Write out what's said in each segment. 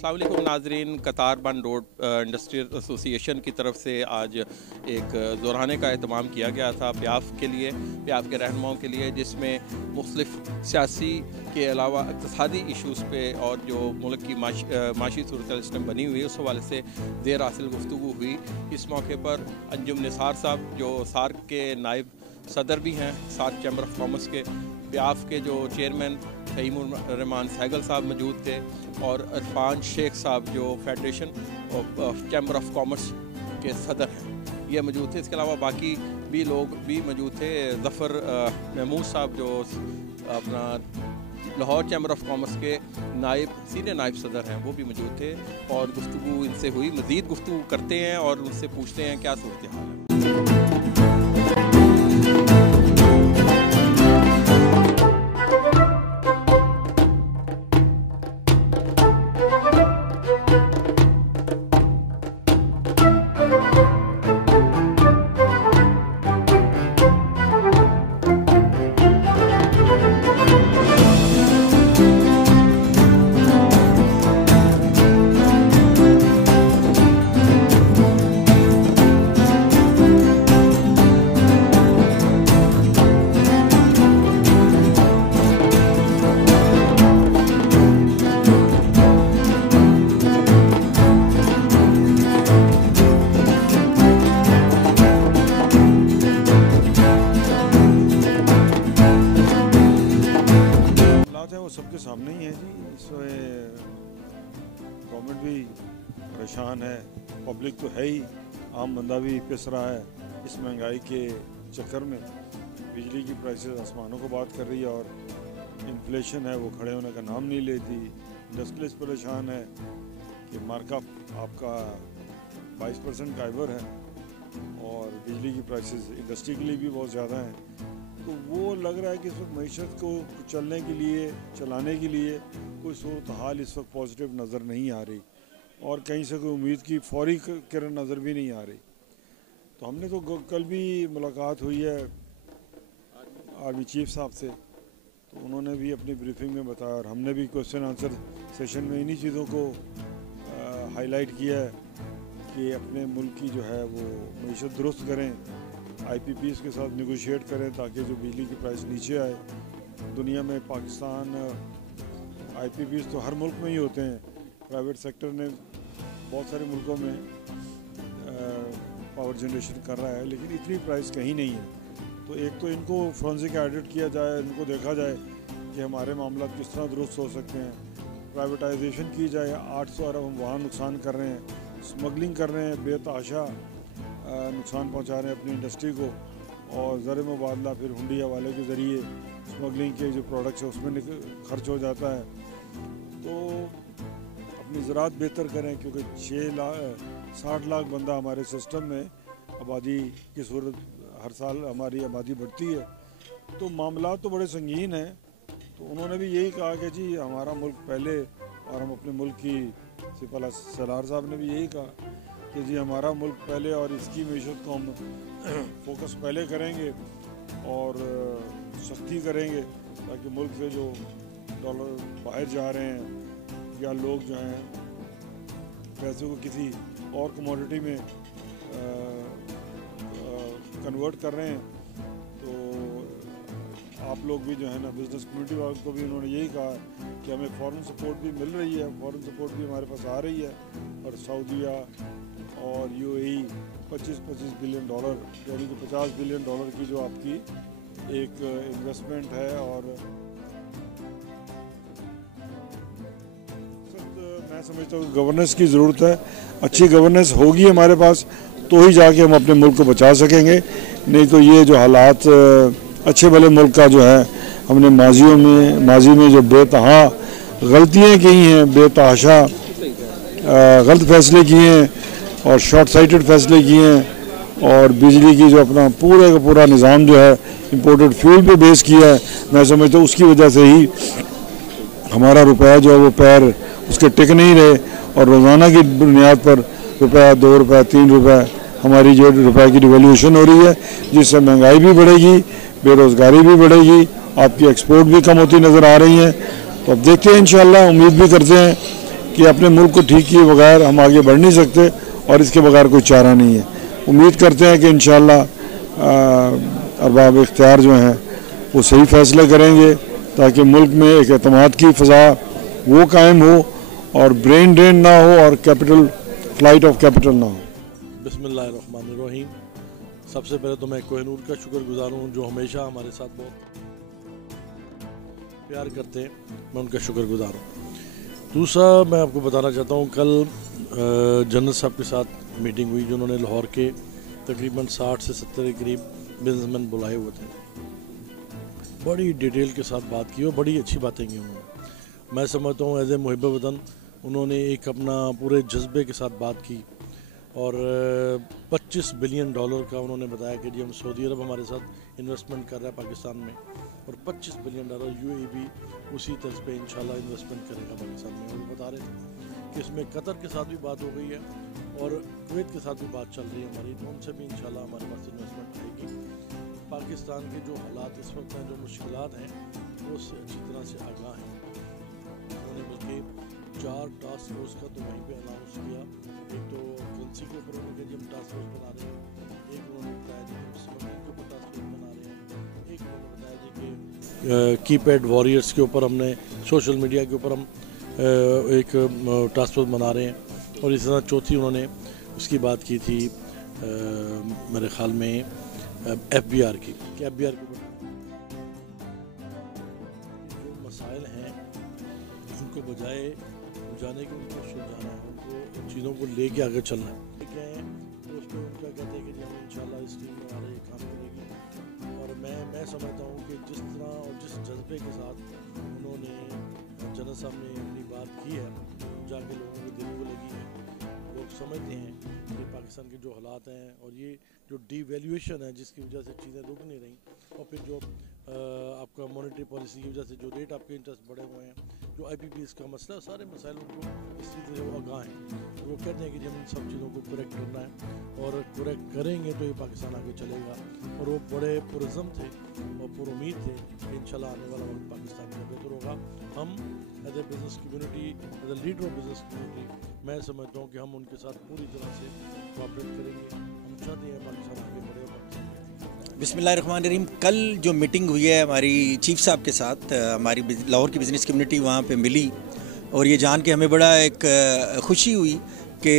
अस्सलाम वालेकुम नाजरीन। कतार बंद रोड इंडस्ट्रियल एसोसिएशन की तरफ से आज एक ज़ोराने का एहतमाम किया गया था प्याफ के लिए, प्याफ के रहनुमाओं के लिए, जिसमें मुख्तलिफ सियासी के अलावा इक़्तिसादी इशूज़ पे और जो मुल्क की माशी सूरत सिस्टम बनी हुई है उस हवाले से ज़ेर हासिल गुफ्तगू हुई। इस मौके पर अंजुम निसार साहब जो सार्क के नायब सदर भी हैं, सार्क चैम्बर ऑफ कॉमर्स के, प्याफ के जो चेयरमैन फ़हीमुर रहमान सहगल साहब मौजूद थे, और इरफान शेख साहब जो federation of chamber of commerce के सदर हैं, ये मौजूद थे। इसके अलावा बाकी भी लोग भी मौजूद थे। ज़फ़र महमूद साहब जो अपना लाहौर चैम्बर ऑफ कॉमर्स के सीनियर नायब सदर हैं, वो भी मौजूद थे और गुफ्तगू इनसे हुई। मज़ीद गुफ्तगू करते हैं और उनसे पूछते हैं क्या सूरत हाल है। सबके सामने ही है जी। इसमें गवर्नमेंट भी परेशान है, पब्लिक तो है ही, आम बंदा भी पिस रहा है इस महंगाई के चक्कर में। बिजली की प्राइसेस आसमानों को बात कर रही है और इन्फ्लेशन है वो खड़े होने का नाम नहीं लेती। इंडस्ट्रियलिस्ट परेशान है कि मार्कअप आपका 22% का आइवर है और बिजली की प्राइसेस इंडस्ट्री के लिए भी बहुत ज़्यादा हैं। तो वो लग रहा है कि इस वक्त मईशत को चलाने के लिए कोई सूरत हाल इस वक्त पॉजिटिव नज़र नहीं आ रही और कहीं से कोई उम्मीद की फौरी किरण नज़र भी नहीं आ रही। तो हमने तो कल भी मुलाकात हुई है आर्मी चीफ साहब से, तो उन्होंने भी अपनी ब्रीफिंग में बताया और हमने भी क्वेश्चन आंसर सेशन में इन्हीं चीज़ों को हाईलाइट किया है कि अपने मुल्क की जो है वो मईशत दुरुस्त करें, IPPs के साथ नेगोशिएट करें ताकि जो बिजली की प्राइस नीचे आए। दुनिया में पाकिस्तान IPPs तो हर मुल्क में ही होते हैं, प्राइवेट सेक्टर ने बहुत सारे मुल्कों में पावर जनरेशन कर रहा है, लेकिन इतनी प्राइस कहीं नहीं है। तो एक तो इनको फोरेंसिक ऑडिट किया जाए, इनको देखा जाए कि हमारे मामला किस तरह दुरुस्त हो सकते हैं। प्राइवेटाइजेशन की जाए, 800 अरब हम वहाँ नुकसान कर रहे हैं, स्मगलिंग कर रहे हैं, बेतहाशा नुकसान पहुंचा रहे हैं अपनी इंडस्ट्री को, और ज़र मुबादला फिर हुंडी हवाले के ज़रिए स्मगलिंग के जो प्रोडक्ट्स है उसमें खर्च हो जाता है। तो अपनी ज़राअत बेहतर करें क्योंकि 60 लाख बंदा हमारे सिस्टम में आबादी की सूरत हर साल हमारी आबादी बढ़ती है, तो मामला तो बड़े संगीन हैं। तो उन्होंने भी यही कहा कि जी हमारा मुल्क पहले, और हम अपने मुल्क की सिपाला सलार साहब ने भी यही कहा कि जी हमारा मुल्क पहले और इसकी मईशत को हम फोकस पहले करेंगे और सख्ती करेंगे ताकि मुल्क से जो डॉलर बाहर जा रहे हैं या लोग जो हैं पैसे को किसी और कमोडिटी में कन्वर्ट कर रहे हैं। तो आप लोग भी जो है ना, बिजनेस कम्युनिटी वालों को भी उन्होंने यही कहा कि हमें फॉरेन सपोर्ट भी मिल रही है, फॉरेन सपोर्ट भी हमारे पास आ रही है, और सऊदीया और UAE 25 बिलियन डॉलर यानी कि $50 बिलियन की जो आपकी एक इन्वेस्टमेंट है। और मैं समझता हूँ गवर्नेंस की ज़रूरत है। अच्छी गवर्नेंस होगी हमारे पास तो ही जाके हम अपने मुल्क को बचा सकेंगे, नहीं तो ये जो हालात अच्छे भले मुल्क का जो है, हमने माजी में जो बेतहा गलतियाँ की हैं, बेतहाशा गलत फैसले किए हैं और शॉर्ट साइटेड फैसले किए हैं, और बिजली की जो अपना पूरे का पूरा निज़ाम जो है इंपोर्टेड फ्यूल पे बेस किया है, मैं समझता हूँ उसकी वजह से ही हमारा रुपया जो है वो पैर उसके टिक नहीं रहे, और रोज़ाना की बुनियाद पर रुपया, 2 रुपये, 3 रुपये हमारी जो रुपये की डिवैल्यूएशन हो रही है, जिससे महंगाई भी बढ़ेगी, बेरोज़गारी भी बढ़ेगी, आपकी एक्सपोर्ट भी कम होती नज़र आ रही है। तो अब देखते हैं, इंशाअल्लाह उम्मीद भी करते हैं कि अपने मुल्क को ठीक किए बगैर हम आगे बढ़ नहीं सकते और इसके बगैर कोई चारा नहीं है। उम्मीद करते हैं कि इंशाअल्लाह अरबाब इख्तियार जो हैं वो सही फैसले करेंगे ताकि मुल्क में एक एतमाद की फ़ज़ा वो कायम हो और ब्रेन ड्रेन ना हो और कैपिटल फ्लाइट ऑफ कैपिटल ना हो। बिस्मिल्लाहिर्रहमानिर्रहीम। सबसे पहले तो मैं कोहिनूर का शुक्रगुजार हूँ जो हमेशा हमारे साथ बहुत प्यार करते हैं, मैं उनका शुक्रगुजार हूँ। दूसरा मैं आपको बताना चाहता हूँ, कल जनरल साहब के साथ मीटिंग हुई जिन्होंने लाहौर के तकरीबन 60 से 70 के करीब बिजनेसमैन बुलाए हुए थे। बड़ी डिटेल के साथ बात की और बड़ी अच्छी बातें की उन्होंने। मैं समझता हूँ एज ए मुहिब वतन उन्होंने एक अपना पूरे जज्बे के साथ बात की और $25 बिलियन का उन्होंने बताया कि जी हम सऊदी अरब हमारे साथ इन्वेस्टमेंट कर रहा है पाकिस्तान में और $25 बिलियन UAE उसी तर्ज पे इंशाल्लाह इन्वेस्टमेंट करेगा पाकिस्तान में। वो बता रहे थे कि इसमें कतर के साथ भी बात हो गई है और कुवैत के साथ भी बात चल रही है हमारी, तो उनसे भी इंशाल्लाह हमारे पास इन्वेस्टमेंट आएगी। पाकिस्तान के जो हालात इस वक्त हैं, जो मुश्किलात हैं, वो उससे अच्छी तरह से आगाह हैं। उन्होंने बल्कि 4 टास्क फोर्स का तो वहीं पे अनाउंस किया। एक तो करेंसी के ऊपर उन्होंने हम टास्क फोर्स बना रहे हैं, एक उन्होंने बताया जी कि स्मगलिंग के ऊपर टास्क फोर्स बना रहे हैं, एक उन्होंने बताया जी कि कीपैड वॉरियर्स के ऊपर हमने सोशल मीडिया के ऊपर हम एक टास्क फोर्स बना रहे हैं। और इस तरह चौथी उन्होंने उसकी बात की थी मेरे ख्याल में FBR की, कि FBR के ऊपर जो मसाइल हैं उनको बजाय जाने के उनको सुलझाना है, उनको चीज़ों को लेके आगे चलना है। क्या है तो उस पर उनका कहते हैं कि जी हम इंशाल्लाह इस टीम में आ रहे काम करेगी। और मैं समझता हूँ कि जिस तरह और जिस जज्बे के साथ उन्होंने जनरल साहब ने अपनी बात की है, जाके लोगों के दिल को लगी है। लोग समझते हैं कि पाकिस्तान के जो हालात हैं और ये जो डिवैल्यूएशन है जिसकी वजह से चीज़ें रुक नहीं रही, और फिर जो आपका मॉनेटरी पॉलिसी की वजह से जो रेट आपके इंटरेस्ट बढ़े हुए हैं, जो IPPs का मसला, सारे मसाइल उनको इस चीज़ से वो आगाह हैं। तो वो कहते हैं कि जब इन सब चीज़ों को करेक्ट करना है और करेक्ट करेंगे तो ये पाकिस्तान आगे चलेगा। और वो बड़े पुरज़म थे और पुरुम्मीद थे कि इंशाल्लाह आने वाला वक्त पाकिस्तान में बेहतर होगा। हम as a business community, as a leader of business community, मैं समझता हूँ कि हम उनके साथ पूरी तरह से कोऑपरेट करेंगे। हम चाहते हैं पाकिस्तान आगे बढ़े। बिस्मिल्लाहिर्रहमानिर्रहीम। कल जो मीटिंग हुई है हमारी चीफ साहब के साथ, हमारी लाहौर की बिज़नेस कम्युनिटी वहाँ पे मिली और ये जान के हमें बड़ा एक खुशी हुई कि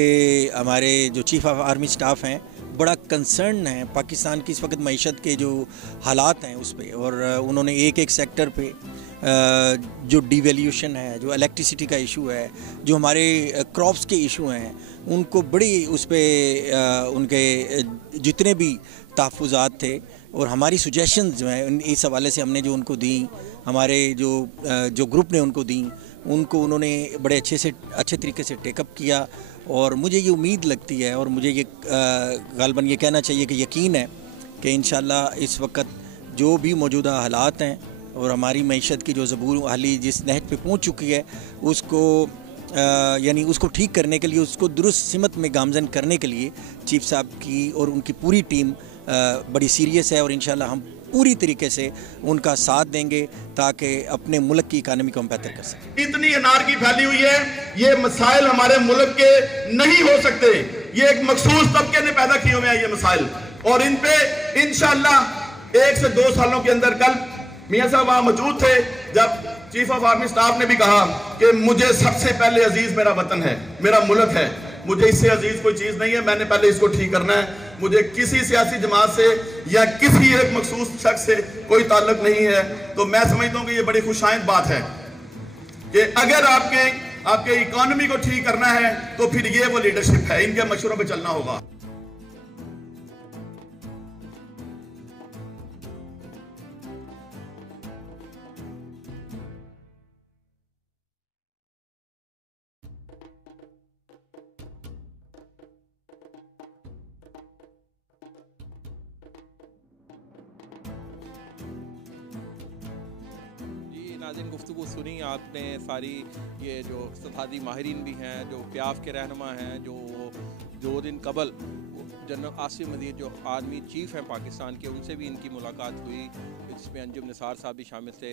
हमारे जो चीफ ऑफ आर्मी स्टाफ हैं बड़ा कंसर्न है पाकिस्तान की इस वक्त मईशत के जो हालात हैं उस पर। और उन्होंने एक सेक्टर पे जो डिवैल्यूएशन है, जो इलेक्ट्रिसिटी का इशू है, जो हमारे क्रॉप्स के इशू हैं, उनको बड़ी उस पर उनके जितने भी तहफ़्फ़ुज़ात थे और हमारी सजेशंस जो हैं इस हवाले से हमने जो उनको दी, हमारे जो ग्रुप ने उनको दी, उनको उन्होंने बड़े अच्छे तरीके से टेकअप किया। और मुझे ये उम्मीद लगती है और मुझे ये गालबन ये कहना चाहिए कि यकीन है कि इंशाल्लाह इस वक्त जो भी मौजूदा हालात हैं और हमारी मईशत की जो ज़बूर हाली जिस नहज पे पहुंच चुकी है उसको यानी उसको ठीक करने के लिए, उसको दुरुस्त सिमत में गामज़न करने के लिए चीफ साहब की और उनकी पूरी टीम बड़ी सीरियस है और इंशाल्लाह हम पूरी तरीके से उनका साथ देंगे ताकि अपने मुल्क की इकानमी को हम बेहतर कर सकें। इतनी अनारकी फैली हुई है, ये मसाइल हमारे मुल्क के नहीं हो सकते। ये एक मखसूस तबके ने पैदा किए हुए हैं ये मसाइल, और इन पे इंशाल्लाह 1 से 2 सालों के अंदर, कल मियां साहब वहां मौजूद थे जब चीफ ऑफ आर्मी स्टाफ ने भी कहा कि मुझे सबसे पहले अजीज मेरा वतन है, मेरा मुल्क है, मुझे इससे अजीज कोई चीज नहीं है, मैंने पहले इसको ठीक करना है। मुझे किसी सियासी जमात से या किसी एक मखसूस शख्स से कोई ताल्लुक नहीं है। तो मैं समझता हूँ कि ये बड़ी खुशाइंद बात है कि अगर आपके इकोनॉमी को ठीक करना है तो फिर ये वो लीडरशिप है, इनके मशवरों पे चलना होगा। नाज़रीन, गुफ्तगू सुनी आपने सारी। ये जो इक़्तिसादी माहिरीन भी हैं, जो प्याफ के रहनुमा हैं, जो 2 दिन कबल जनरल आसिम मजीद जो आर्मी चीफ़ हैं पाकिस्तान के, उनसे भी इनकी मुलाकात हुई, जिसमें अंजुम निसार साहब भी शामिल थे,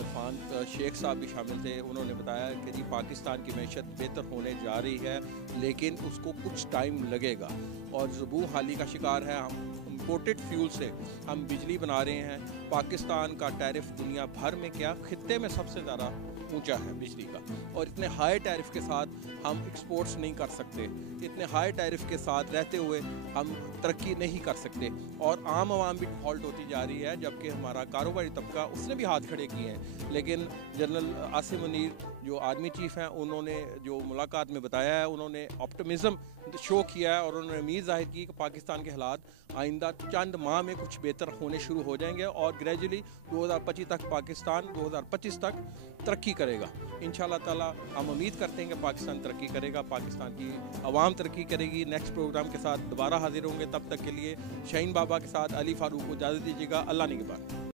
इरफान शेख साहब भी शामिल थे। उन्होंने बताया कि जी पाकिस्तान की मैशत बेहतर होने जा रही है, लेकिन उसको कुछ टाइम लगेगा और ज़बू हाली का शिकार है। हम इम्पोर्टेड फ्यूल से हम बिजली बना रहे हैं। पाकिस्तान का टैरिफ दुनिया भर में क्या खित्ते में सबसे ज़्यादा ऊंचा है बिजली का, और इतने हाई टैरिफ के साथ हम एक्सपोर्ट्स नहीं कर सकते। इतने हाई टैरिफ के साथ रहते हुए हम तरक्की नहीं कर सकते और आम आवाम भी डिफ़ॉल्ट होती जा रही है, जबकि हमारा कारोबारी तबका उसने भी हाथ खड़े किए हैं। लेकिन जनरल आसिम मुनीर जो आर्मी चीफ़ हैं, उन्होंने जो मुलाकात में बताया है, उन्होंने ऑप्टिमिज़म शो किया है और उन्होंने उम्मीद जाहिर की कि पाकिस्तान के हालात आइंदा चंद माह में कुछ बेहतर होने शुरू हो जाएंगे और ग्रेजुअली 2025 तक पाकिस्तान 2025 तक तरक्की करेगा। इंशाअल्लाह ताला हम उम्मीद करते हैं कि पाकिस्तान तरक्की करेगा, पाकिस्तान की आवाम तरक्की करेगी। नेक्स्ट प्रोग्राम के साथ दोबारा हाजिर होंगे, तब तक के लिए शाहीन बाबा के साथ अली फारूक को इजाज़त दीजिएगा। अल्लाह निगहबान।